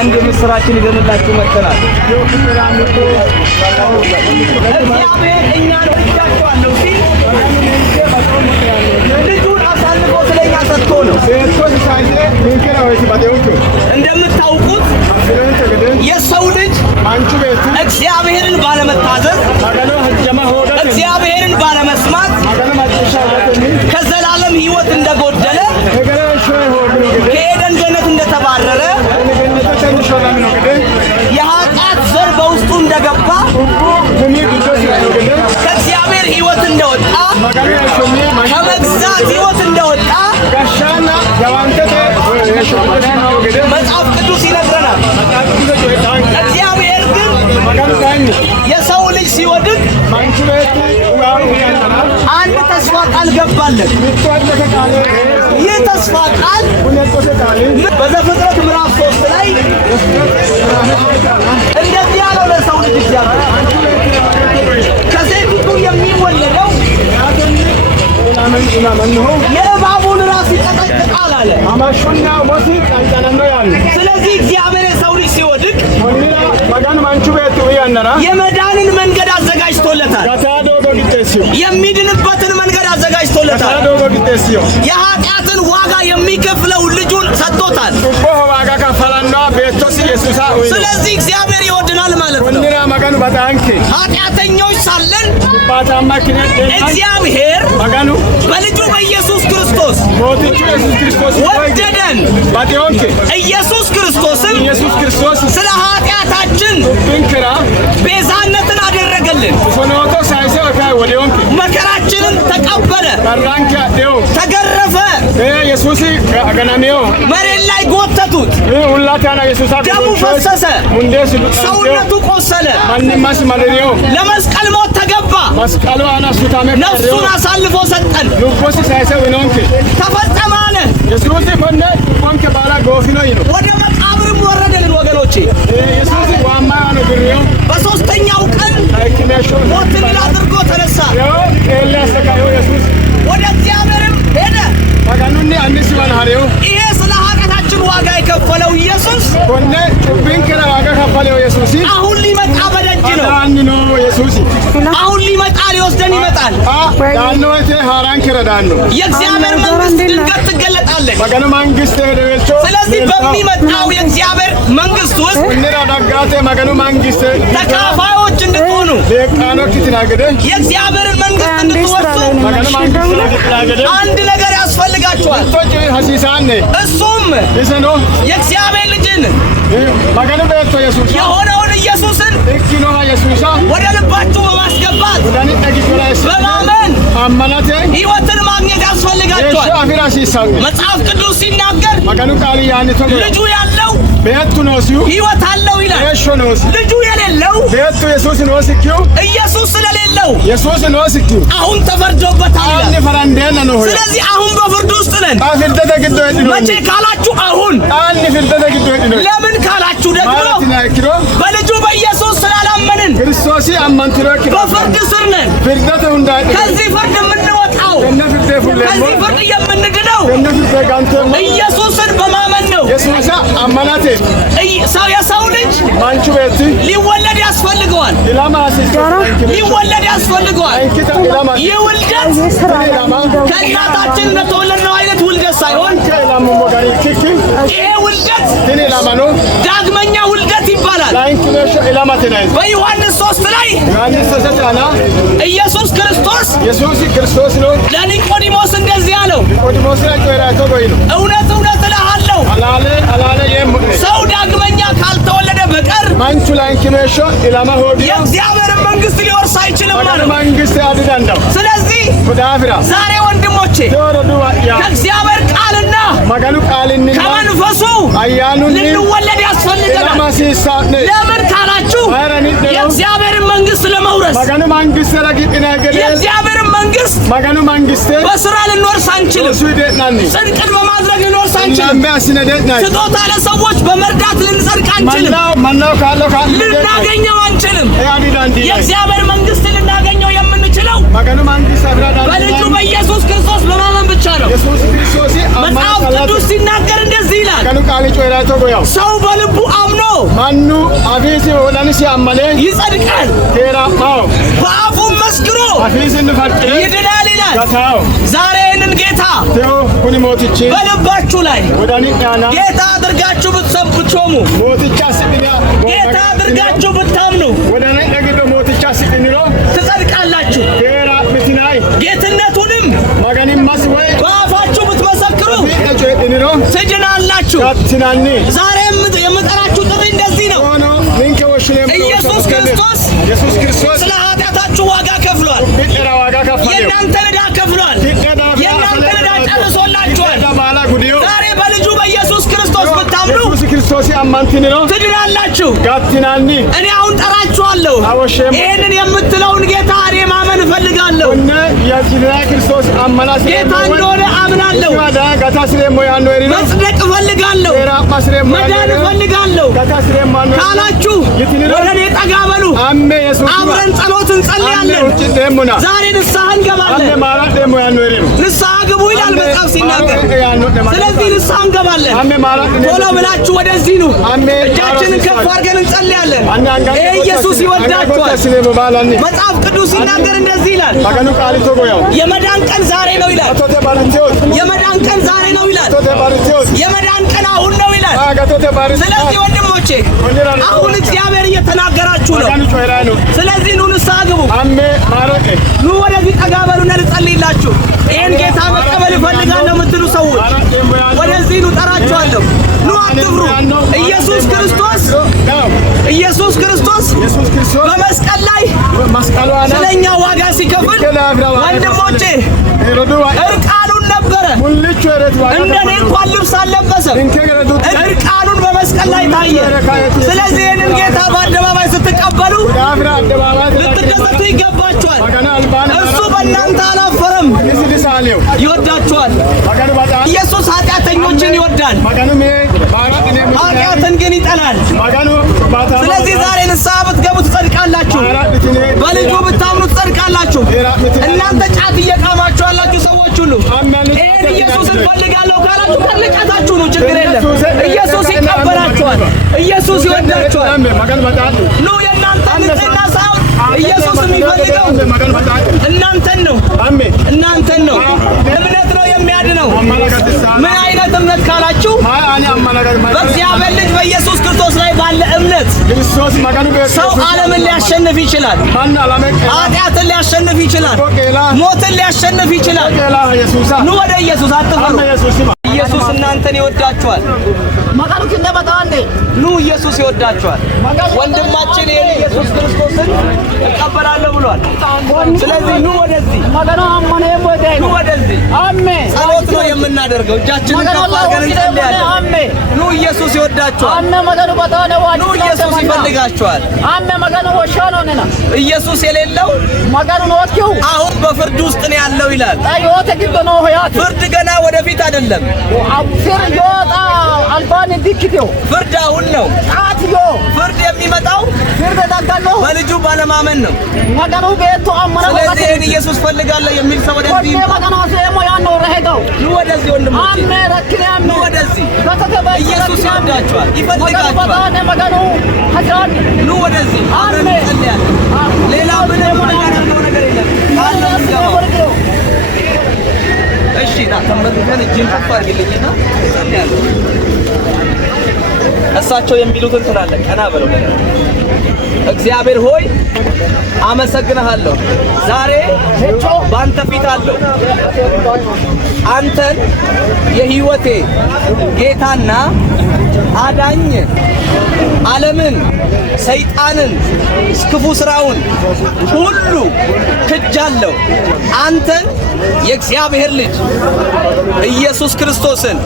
አንድ ምስራችን ይዘንላችሁ መጥተናል። እግዚአብሔር እኛን ወዳችኋለሁ ሲል ልጁን አሳልፎ ስለኛ ሰጥቶ ነው። እንደምታውቁት የሰው ልጅ እግዚአብሔርን ባለመታዘዝ እግዚአብሔርን ባለመስማት ከዘላለም ሕይወት እንደጎደለ ከኤደን ገነት እንደተባረረ የኃጢአት ዘር በውስጡ እንደገባ ከእግዚአብሔር ሕይወት እንደወጣ ከመግዛት ሕይወት እንደወጣ መጽሐፍ ቅዱስ ይነግረናል። እግዚአብሔር ግን የሰው ልጅ ሲወድቅ አንድ ተስፋ ቃል ገባለት። ይህ ተስፋ ቃል በዘፍጥረት ምዕራፍ 3 ላይ እንደዚህ ያለው ለሰው ልጅ እግዚአብሔር ከሴቲቱ የሚወለደው የእባቡን ራስ ይቀጠቅጣል አለ። ስለዚህ እግዚአብሔር የሰው ልጅ ሲወድቅ የመዳንን መንገድ አዘጋጅቶለታል። የሚድንበትን መንገድ አዘጋጅቶለታል። የኃጢአትን ዋጋ የሚከፍለው ልጁን ሰጥቶታል። ስለዚህ እግዚአብሔር ይወድናል ማለት ነው። ኃጢአተኞች ሳለን እግዚአብሔር በልጁ በኢየሱስ ክርስቶስ ወደደን። ኢየሱስ ክርስቶስም ስለ ኃጢአታችን ቤዛነትን አደረገልን። መከራችንን ተቀበለ፣ ተገረፈ፣ መሬት ላይ ጎተቱት፣ ደሙ ፈሰሰ፣ ሰውነቱ ቆሰለ፣ ለመስቀል ሞት ተገባ፣ ነፍሱን አሳልፎ ሰጠን። ተፈጸመ አለ። ወደ መቃብርም ወረደልን ወገኖቼ። በሦስተኛው ቀን ሞትን ድል አድርጎ ተነሳ። ወደ እግዚአብሔርም ሄደ። ይሄ ስለ ኃጢአታችን ዋጋ የከፈለው ኢየሱስ አሁን ሊመጣ በደጅ ነው። አሁን ሊመጣ ሊወስደን ይመጣል። የእግዚአብሔር መንግስት ድንገት ትገለጣለች። ስለዚህ በሚመጣው የእግዚአብሔር መንግስት ውስጥ ተካፋዮች እንድትሆኑ የእግዚአብሔርን መንግስት እንድትወርሱ አንድ ነገር ያስፈልጋችኋል። እሱም የእግዚአብሔር ልጅን የሆነውን ኢየሱስን ወደ ልባችሁ በማስገባት በማመን ሕይወትን ማግኘት ያስፈልጋችኋል። መጽሐፍ ቅዱስ ሲናገር ልጁ ያለው ሕይወት አለው ይላል። ልጁ የሌለው ኢየሱስ ስለሌለው አሁን ተፈርዶበታል ይላል። ስለዚህ አሁን በፍርድ ውስጥ ነን። መቼ ካላችሁ አሁን፣ ለምን ካላችሁ ደግሞ በልጁ በኢየሱስ ስላላመንን በፍርድ ስር ነን። ከዚህ ፍርድ የምንወጣው ከዚህ ፍርድ የምንድነው ኢየሱስን በማመን ነው። የሰው ልጅ ሊወለድ ያስፈልገዋል። ሊወለድ ያስፈልገዋል። ይህ ውልደት ከእናታችን እንደተወለድነው አይነት ውልደት ሳይሆን ይሄ ውልደት ዳግመኛ ውልደት ይባላል። በዮሐንስ 3 ላይ ኢየሱስ ክርስቶስ ለኒቆዲሞስ እንደዚህ አለው፣ እውነት እውነት እልሃለሁ ሰው ዳግመኛ ካልተወለደ በቀር የእግዚአብሔርን መንግስት ሊወርስ አይችልም ማለት ነው። ስለዚህ ዛሬ ወንድሞቼ ከእግዚአብሔር ቃልና ከመንፈሱ ልንወለድ ያስፈልገናል። ለምን ካላችሁ የእግዚአብሔርን መንግስት ለመውረስ የእግዚአብሔርን መንግስት በስራ ልንወርስ አንችልም። ጽድቅን በማድረግ ልንወርስ አንችልም። ስጦታ ለሰዎች በመርዳት ልንጸድቅ አንችልም። ልናገኘው አንችልም። የእግዚአብሔር መንግስት ልናገኘው የምንችለው በልጁ በኢየሱስ ክርስቶስ በማመን ብቻ ነው። መጽሐፍ ቅዱስ ሲናገር እንደዚህ ይላል፣ ይላል። ቀኑ ቃል ጮራቶ ጎያው ሰው በልቡ አምኖ ማኑ አፊሲ ወላንሲ አመለ ይጸድቃል። ቴራማው በአፉ መስክሮ አፊሲ ንፈርጥ ይድናል ይላል። ጋታው ዛሬ ይህንን ጌታ ተው ኩኒ ሞትቺ በልባችሁ ላይ ወዳኒ ዳና ጌታ አድርጋችሁ ብትሰብቾሙ ሞትቻ ሲድያ ጌታ አድርጋችሁ ብታምኑ ወዳኒ ደግዶ ሞትቻ ሲድኒሮ ትጸድቃላችሁ። ቴራ ብትናይ ጌትነቱንም ማጋኒም ማስወይ በአፋችሁ ብትመሰክሩ ዲኒሮ ትድናላችሁ። ትናኒ ዛሬ የምጠራችሁ ጥሪ እንደዚህ ነው። ንንከ ወሽኔ ኢየሱስ ክርስቶስ ስለ ኃጢአታችሁ ዋጋ ከፍሏል። የእናንተን ዕዳ ከፍሏል። የእናንተን ዕዳ ጨርሶላችኋል። ዛሬ በልጁ በኢየሱስ ክርስቶስ ብታምኑ ትድናላችሁ። እኔ አሁን ጠራችኋለሁ። ይህንን የምትለውን ጌታ እኔ ማመን እፈልጋለሁ። ጌታ እንደሆነ አምናለሁ። መጽደቅ እፈልጋለሁ። መዳን እፈልጋለሁ ካላችሁ ወደ እኔ ጠጋ በሉ። አብረን ጸሎት እንጸልያለን። ዛሬ ንስሐ እንገባለን። ንስሐ ግቡ ይላል መጽሐፍ ሲናገር። ስለዚህ ንስሐ እንገባለን። ቶሎ ብላችሁ ወደዚህ ኑ። እጃችንን ከፍ አድርገን እንጸልያለን። ይሄ ኢየሱስ ይወዳችኋል። መጽሐፍ ቅዱስ ሲናገር እንደዚህ ይላል፣ የመዳን ቀን ዛሬ ነው ይላል። የመዳን ቀን ዛሬ ነው ይላል። የመዳን ቀን አሁን ነው ይላል። ስለዚህ ወንድሞቼ አሁን እግዚአብሔር እየተናገራችሁ ነው። ስለዚህ ኑ ንስሐ ግቡ። ኑ ወደዚህ ጠጋ በሉና ልጸልይላችሁ። ይህን ጌታ መቀበል እፈልጋለሁ የምትሉ ሰዎች ወደዚህ ኑ፣ ጠራችኋለሁ። ኑ አትፍሩ። ኢየሱስ ክርስቶስ በመስቀል ላይ ስለኛ ዋጋ ሲከፍል ወንድሞቼ እርቃኑን ነበረ። እንደኔ እንኳን ልብስ አልለበሰም። እርቃኑን በመስቀል ላይ ታየ። ስለዚህ ይህንን ጌታ በአደባባይ ስትቀበሉ ልትደሰቱ ይገባችኋል። እሱ በእናንተ አላፈረም፣ ይወዳችኋል። ኢየሱስ ኃጢአተኞችን ይወዳል፣ ኃጢአትን ግን ይጠላል። ስለዚህ ዛሬ ንስሐ ብትገቡ ትጸድቃላችሁ። በልጁ ብታምኑ ትጸድቃላችሁ። እናንተ ጫት እየቃማችሁ ያላችሁ ሰዎች ሁሉ ይሄን ኢየሱስን ፈልጋለሁ ካላችሁ ከነጫታችሁ ነው፣ ችግር የለም። ኢየሱስ ይቀበላችኋል። ኢየሱስ ይወዳችኋል። ኑ የእናንተን ንጽሕና ሳይሆን ኢየሱስ የሚፈልገው እናንተን ነው። እናንተን ነው። እምነት ነው የሚያድነው። ምን አይነት እምነት ካላችሁ በእግዚአብሔር ልጅ በኢየሱስ ክርስቶስ ላይ ባለ እምነት ሰው ዓለምን ሊያሸንፍ ይችላል። ኃጢአትን ሊያሸንፍ ይችላል። ሞትን ሊያሸንፍ ይችላል። ኑ ወደ ኢየሱስ፣ አትፈሩ። ኢየሱስ እናንተን ይወዳችኋል። ኑ ኢየሱስ ይወዳችኋል። ወንድማችን ይሄን ኢየሱስ ክርስቶስን እቀበላለሁ ብሏል። ስለዚህ ኑ ወደዚህ፣ ኑ ወደዚህ። ጸሎት ነው የምናደርገው። እጃችንን ከፍ አድርገን እንጸልያለን። ኑ ኢየሱስ ይወዳችኋል። ኑ ኢየሱስ ይፈልጋችኋል። ኢየሱስ የሌለው አሁን በፍርድ ውስጥ ነው ያለው ይላል። ፍርድ ገና ወደፊት አይደለም። ፍርድ አሁን ነው። ፍርድ የሚመጣው በልጁ ባለማመን ነው። ስለዚህ ይህን ኢየሱስ ፈልጋለሁ የሚል ሰው ወደዚህ ኑ፣ ወደዚህ ወንድሞቼ ኑ፣ ወደዚህ። ኢየሱስ ይወዳችኋል፣ ይፈልጋችኋል። ኑ ወደዚህ፣ አብረን እንጸልያለን። ሌላ ምንም የምናደርገው ነገር የለም። እሺ ና ተመልከን፣ እጅን ከፍ አድርግልኝና እንጸልያለን። እሳቸው የሚሉትን ትላለህ። ቀና በለው። እግዚአብሔር ሆይ አመሰግንሃለሁ። ዛሬ ባንተ ፊት አለው። አንተን የሕይወቴ ጌታና አዳኝ፣ ዓለምን፣ ሰይጣንን፣ ክፉ ስራውን ሁሉ ክጃለሁ። አንተን የእግዚአብሔር ልጅ ኢየሱስ ክርስቶስን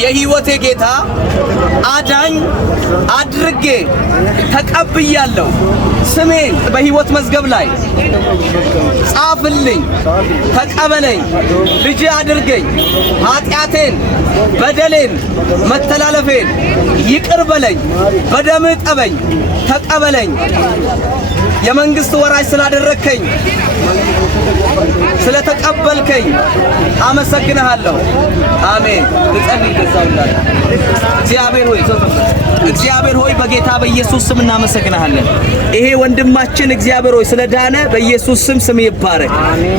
የሕይወቴ ጌታ አዳኝ አድርጌ ተቀብያለሁ። ስሜን በሕይወት መዝገብ ላይ ጻፍልኝ፣ ተቀበለኝ፣ ልጅ አድርገኝ። ኃጢአቴን፣ በደሌን፣ መተላለፌን ይቅር በለኝ፣ በደምህ ጠበኝ፣ ተቀበለኝ። የመንግስት ወራሽ ስላደረከኝ ስለተቀበልከኝ አመሰግንሃለሁ። አሜን። ልጸልይ ገዛውላል። እግዚአብሔር ሆይ በጌታ በኢየሱስ ስም እናመሰግንሃለን። ይሄ ወንድማችን እግዚአብሔር ሆይ ስለዳነ በኢየሱስ ስም ይባረክ።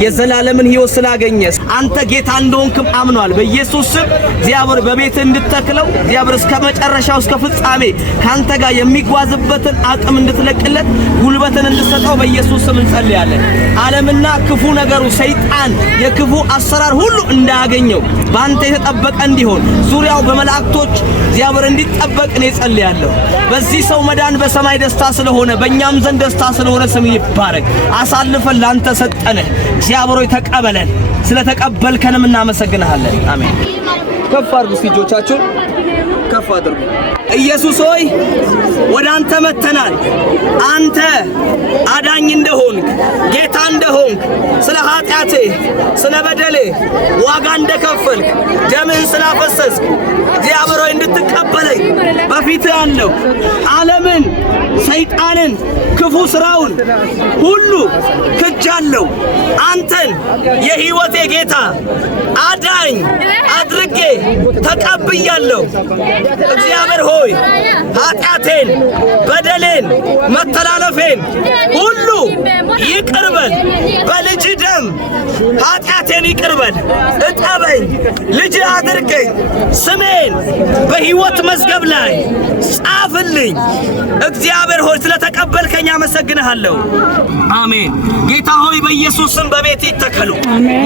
የዘላለምን ሕይወት ስላገኘ አንተ ጌታ እንደሆንክም አምኗል። በኢየሱስ ስም እግዚአብሔር በቤት እንድትተክለው እግዚአብሔር እስከ መጨረሻው እስከ ፍጻሜ ካንተ ጋር የሚጓዝበትን አቅም እንድትለቅለት ጉልበትን እንድትሰጠው በኢየሱስ ስም እንጸልያለን። ዓለምና ክፉ ነገሩ ሰይጣን የክፉ አሰራር ሁሉ እንዳያገኘው ባንተ የተጠበቀ እንዲሆን ዙሪያው በመላእክቶች እግዚአብሔር እንዲጠበቅ ነው ጸልያለሁ። በዚህ ሰው መዳን በሰማይ ደስታ ስለሆነ በእኛም ዘንድ ደስታ ስለሆነ ስም ይባረክ። አሳልፈን ላንተ ሰጠነ። እግዚአብሔር ሆይ ተቀበለን። ስለተቀበልከንም እናመሰግንሃለን። አሜን። ከፍ አድርጉ እጆቻችሁን ከፍ አድርጉ። ኢየሱስ ሆይ ወደ አንተ መተናል። አንተ አዳኝ እንደሆንክ ጌታ እንደሆንክ ስለ ኃጢአቴ ስለ በደሌ ዋጋ እንደከፈልክ ደምህን ስላፈሰስክ እግዚአብሔር ሆይ እንድትቀበለኝ በፊትህ አለው። ዓለምን ሰይጣንን ክፉ ስራውን ሁሉ ክጃለሁ። አንተን የሕይወቴ ጌታ አዳኝ አድርጌ ተቀብያለሁ። እግዚአብሔር ሆይ ኃጢአቴን በደሌን መተላለፌን ሁሉ ይቅርበል። በልጅ ደም ኃጢአቴን ይቅርበል። እጠበኝ፣ ልጅ አድርገኝ። ስሜን በሕይወት መዝገብ ላይ ጻፍልኝ። እግዚአብሔር ሆይ ስለተቀበልከኝ አመሰግንሃለሁ። አሜን። ጌታ ሆይ በኢየሱስ ስም በቤት ይተከሉ።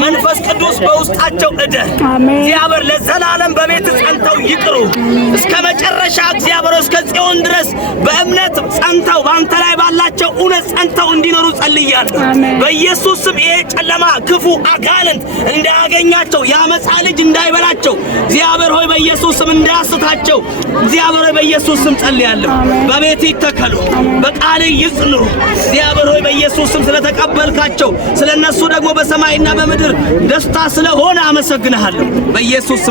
መንፈስ ቅዱስ በውስጣቸው እደር። እግዚአብሔር ለዘላለም በቤት ጸንተው ይቅሩ። እስከ መጨረሻ እግዚአብሔር እስከ ጽዮን ድረስ በእምነት ጸንተው ባንተ ላይ ባላቸው እውነት ጸንተው እንዲኖሩ ጸልያለሁ። በኢየሱስ ስም ይሄ ጨለማ ክፉ አጋንንት እንዳያገኛቸው ያመጻ ልጅ እንዳይበላቸው እግዚአብሔር ሆይ በኢየሱስ ስም እንዳያስታቸው እግዚአብሔር ሆይ በኢየሱስ ስም ጸልያለሁ። በቤት ይተከሉ፣ በቃል ይጽኑ። እግዚአብሔር ሆይ በኢየሱስ ስም ስለተቀበልካቸው ስለነሱ ደግሞ በሰማይና በምድር ደስታ ስለሆነ አመሰግንሃለሁ። በኢየሱስ